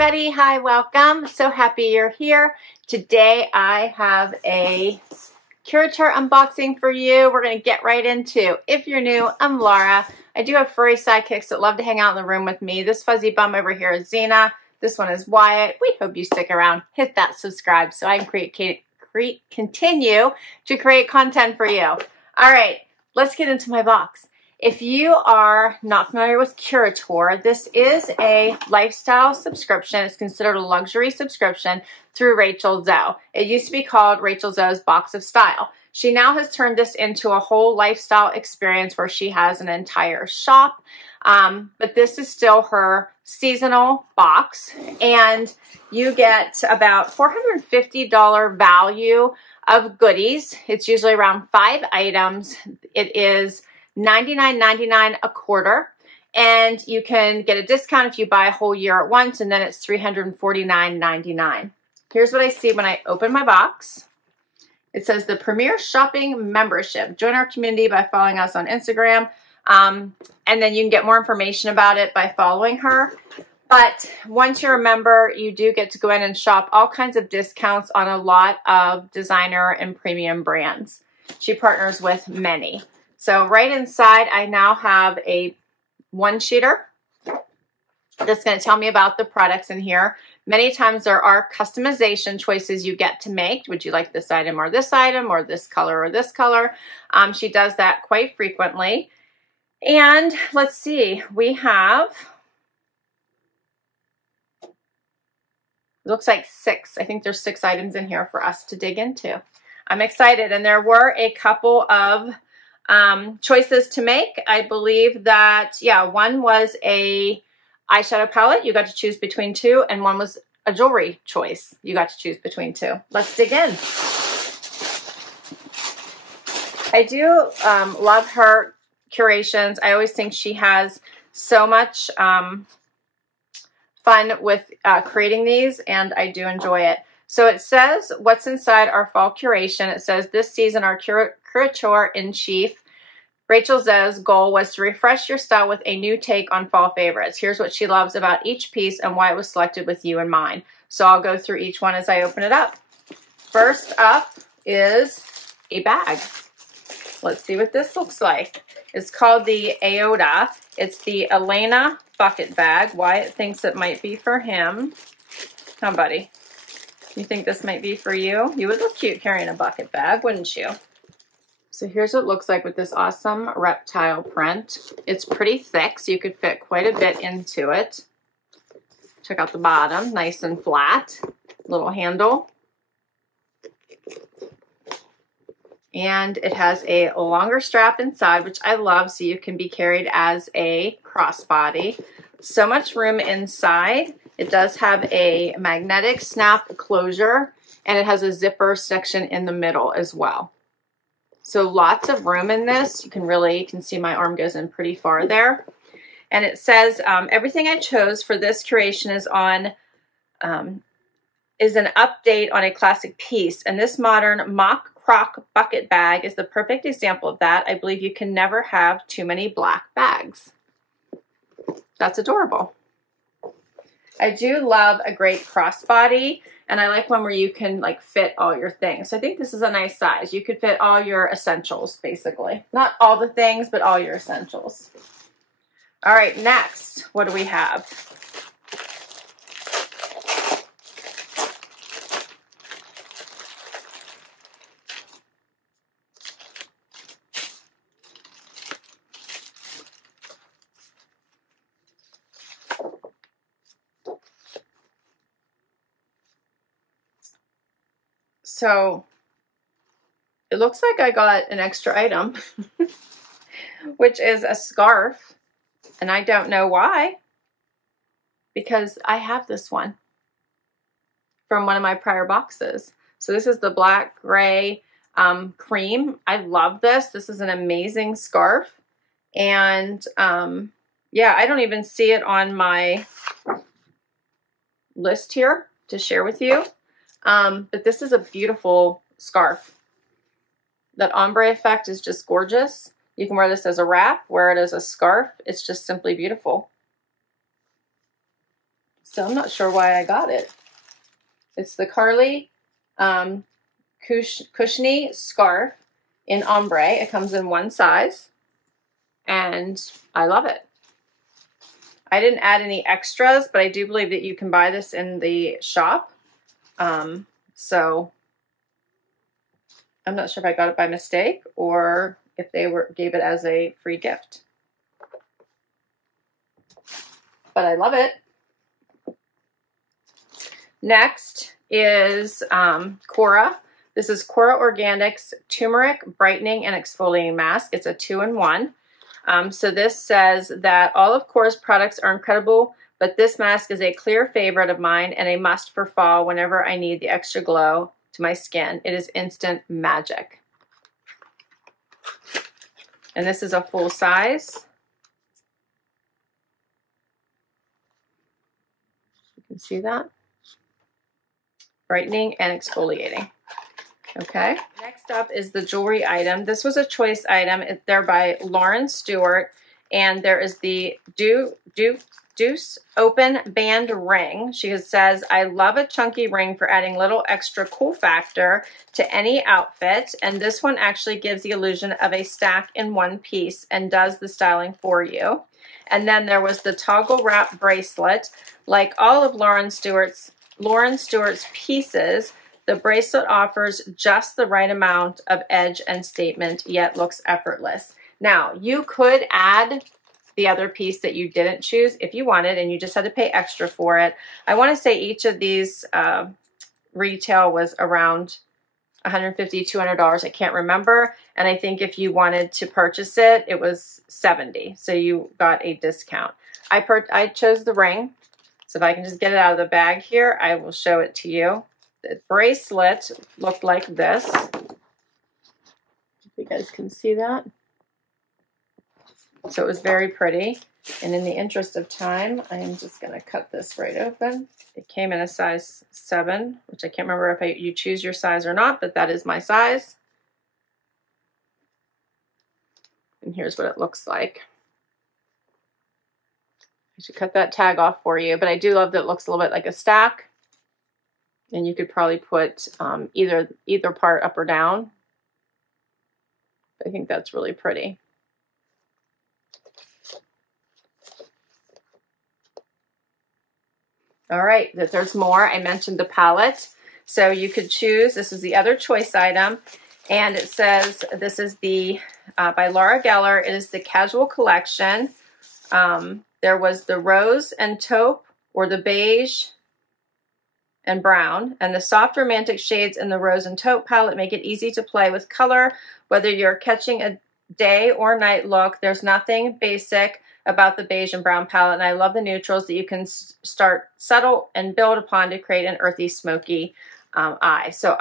everybody. Hi, welcome. So happy you're here. Today I have a Curateur unboxing for you. We're going to get right into. If you're new, I'm Laura. I do have furry sidekicks that love to hang out in the room with me. This fuzzy bum over here is Xena. This one is Wyatt. We hope you stick around. Hit that subscribe so I can continue to create content for you. All right, let's get into my box. If you are not familiar with Curateur, this is a lifestyle subscription. It's considered a luxury subscription through Rachel Zoe. It used to be called Rachel Zoe's Box of Style. She now has turned this into a whole lifestyle experience where she has an entire shop. But this is still her seasonal box, and you get about $450 value of goodies. It's usually around 5 items. It is $99.99 a quarter, and you can get a discount if you buy a whole year at once, and then it's $349.99. Here's what I see when I open my box. It says the Premier Shopping Membership. Join our community by following us on Instagram, and then you can get more information about it by following her. But once you're a member, you do get to go in and shop all kinds of discounts on a lot of designer and premium brands. She partners with many. So right inside, I now have a one-sheeter that's going to tell me about the products in here. Many times there are customization choices you get to make. Would you like this item or this color or this color? She does that quite frequently. And let's see, we have, it looks like 6. I think there's 6 items in here for us to dig into. I'm excited, and there were a couple of choices to make. I believe that, yeah, one was a eyeshadow palette. You got to choose between 2, and one was a jewelry choice. You got to choose between 2. Let's dig in. I do love her curations. I always think she has so much fun with creating these, and I do enjoy it. So it says what's inside our fall curation. It says this season our Curateur-in-Chief, Rachel Zoe's goal was to refresh your style with a new take on fall favorites. Here's what she loves about each piece and why it was selected with you in mind. So I'll go through each one as I open it up. First up is a bag. Let's see what this looks like. It's called the Aoda. It's the Elena bucket bag. Wyatt thinks it might be for him. Huh, buddy? You think this might be for you? You would look cute carrying a bucket bag, wouldn't you? So here's what it looks like with this awesome reptile print. It's pretty thick, so you could fit quite a bit into it. Check out the bottom, nice and flat. Little handle. And it has a longer strap inside, which I love, so you can be carried as a crossbody. So much room inside. It does have a magnetic snap closure, and it has a zipper section in the middle as well. So lots of room in this. You can see my arm goes in pretty far there. And it says everything I chose for this curation is an update on a classic piece, and this modern mock croc bucket bag is the perfect example of that. I believe you can never have too many black bags. That's adorable. I do love a great crossbody, and I like one where you can like fit all your things. So I think this is a nice size. You could fit all your essentials, basically. Not all the things, but all your essentials. All right, next, what do we have? So it looks like I got an extra item, which is a scarf, and I don't know why, because I have this one from one of my prior boxes. So this is the black gray cream. I love this. This is an amazing scarf, and yeah, I don't even see it on my list here to share with you. But this is a beautiful scarf. That ombre effect is just gorgeous. You can wear this as a wrap, wear it as a scarf. It's just simply beautiful. So I'm not sure why I got it. It's the Carly Cushiony scarf in Ombre. It comes in one size, and I love it. I didn't add any extras, but I do believe that you can buy this in the shop. So I'm not sure if I got it by mistake or if they gave it as a free gift. But I love it. Next is Cura. This is Cura Organics Turmeric Brightening and Exfoliating Mask. It's a 2-in-1. So this says that all of Cura's products are incredible, but this mask is a clear favorite of mine and a must for fall whenever I need the extra glow to my skin. It is instant magic. And this is a full size. You can see that. Brightening and exfoliating. Okay, next up is the jewelry item. This was a choice item. They're by Lauren Stewart, and there is the Deuce Open Band Ring. She says, I love a chunky ring for adding little extra cool factor to any outfit, and this one actually gives the illusion of a stack in one piece and does the styling for you. And then there was the toggle wrap bracelet. Like all of Lauren Stewart's pieces, the bracelet offers just the right amount of edge and statement, yet looks effortless. Now, you could add the other piece that you didn't choose if you wanted, and you just had to pay extra for it. I want to say each of these retail was around $150, $200. I can't remember. And I think if you wanted to purchase it, it was $70. So you got a discount. I chose the ring. So if I can just get it out of the bag here, I will show it to you. The bracelet looked like this. If you guys can see that. So it was very pretty. And in the interest of time, I am just going to cut this right open. It came in a size 7, which I can't remember if you choose your size or not, but that is my size. And here's what it looks like. I should cut that tag off for you, but I do love that it looks a little bit like a stack. And you could probably put either part up or down. I think that's really pretty. All right, there's more. I mentioned the palette. So you could choose, this is the other choice item, and it says this is the by Laura Geller. It is the casual collection. There was the rose and taupe, or the beige and brown, and the soft romantic shades in the rose and taupe palette make it easy to play with color. Whether you're catching a day or night look, there's nothing basic about the beige and brown palette, and I love the neutrals that you can start subtle and build upon to create an earthy, smoky eye. So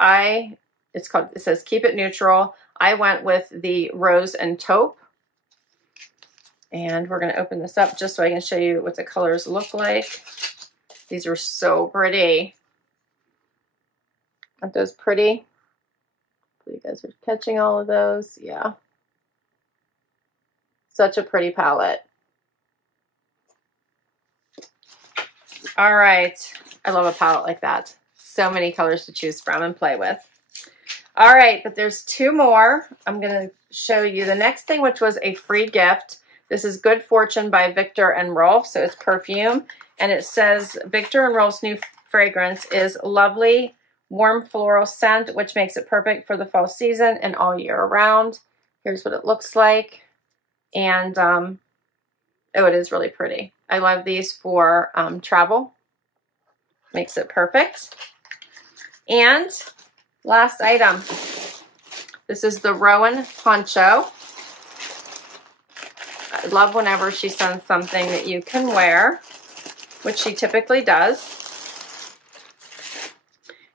it says keep it neutral. I went with the rose and taupe, and we're going to open this up just so I can show you what the colors look like. These are so pretty. Aren't those pretty? Hopefully you guys are catching all of those. Yeah. Such a pretty palette. All right. I love a palette like that. So many colors to choose from and play with. All right, but there's 2 more. I'm going to show you the next thing, which was a free gift. This is Good Fortune by Viktor and Rolf. So it's perfume. And it says Viktor and Rolf's new fragrance is lovely, warm floral scent, which makes it perfect for the fall season and all year around. Here's what it looks like. And, oh, it is really pretty. I love these for travel. Makes it perfect. And last item. This is the Rowan Poncho. I love whenever she sends something that you can wear, which she typically does.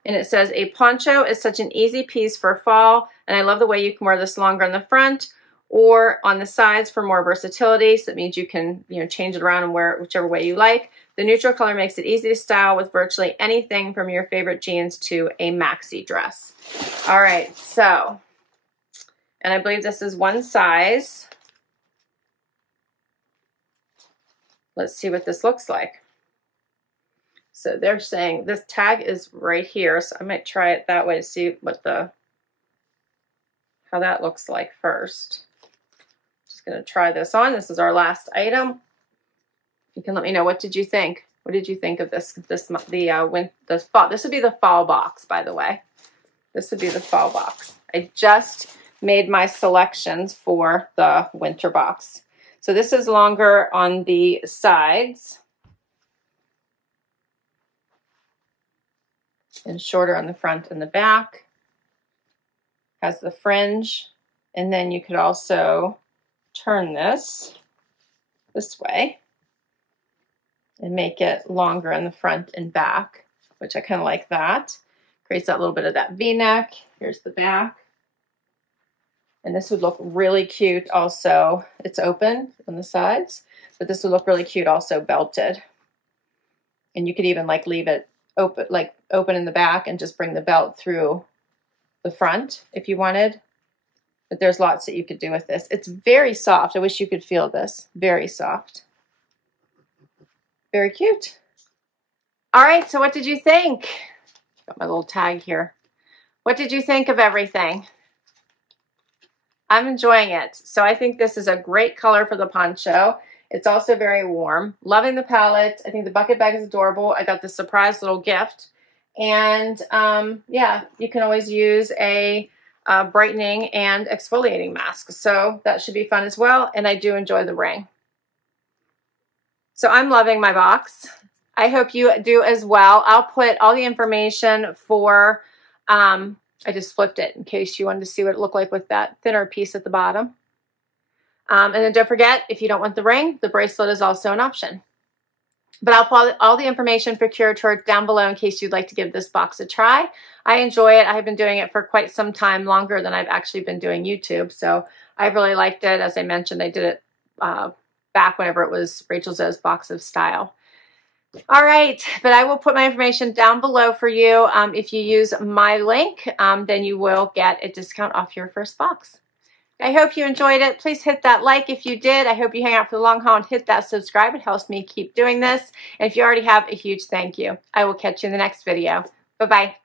And it says, a poncho is such an easy piece for fall, and I love the way you can wear this longer in the front or on the sides for more versatility. So that means you can, change it around and wear it whichever way you like. The neutral color makes it easy to style with virtually anything from your favorite jeans to a maxi dress. All right, so, and I believe this is one size. Let's see what this looks like. So they're saying this tag is right here. So I might try it that way to see what how that looks like first. Just gonna try this on. This is our last item. You can let me know, what did you think? What did you think of this? The fall. This would be the fall box, by the way. This would be the fall box. I just made my selections for the winter box. So this is longer on the sides and shorter on the front and the back. Has the fringe, and then you could also turn this way and make it longer in the front and back, which I kind of like that. Creates that little bit of that V-neck. Here's the back. And this would look really cute also. It's open on the sides, but this would look really cute also belted. And you could even like leave it open, like open in the back and just bring the belt through the front if you wanted. But there's lots that you could do with this. It's very soft. I wish you could feel this. Very soft. Very cute. All right, so what did you think? Got my little tag here. What did you think of everything? I'm enjoying it. So I think this is a great color for the poncho. It's also very warm. Loving the palette. I think the bucket bag is adorable. I got the surprise little gift. And yeah, you can always use a brightening and exfoliating mask. So that should be fun as well. And I do enjoy the ring. So I'm loving my box. I hope you do as well. I'll put all the information for, I just flipped it in case you wanted to see what it looked like with that thinner piece at the bottom. And then don't forget, if you don't want the ring, the bracelet is also an option. But I'll put all the information for Curateur down below in case you'd like to give this box a try. I enjoy it. I have been doing it for quite some time, longer than I've actually been doing YouTube. So I really liked it. As I mentioned, I did it back whenever it was Rachel Zoe's Box of Style. All right, but I will put my information down below for you. If you use my link, then you will get a discount off your first box. I hope you enjoyed it. Please hit that like if you did. I hope you hang out for the long haul and hit that subscribe. It helps me keep doing this. And if you already have, a huge thank you. I will catch you in the next video. Bye-bye.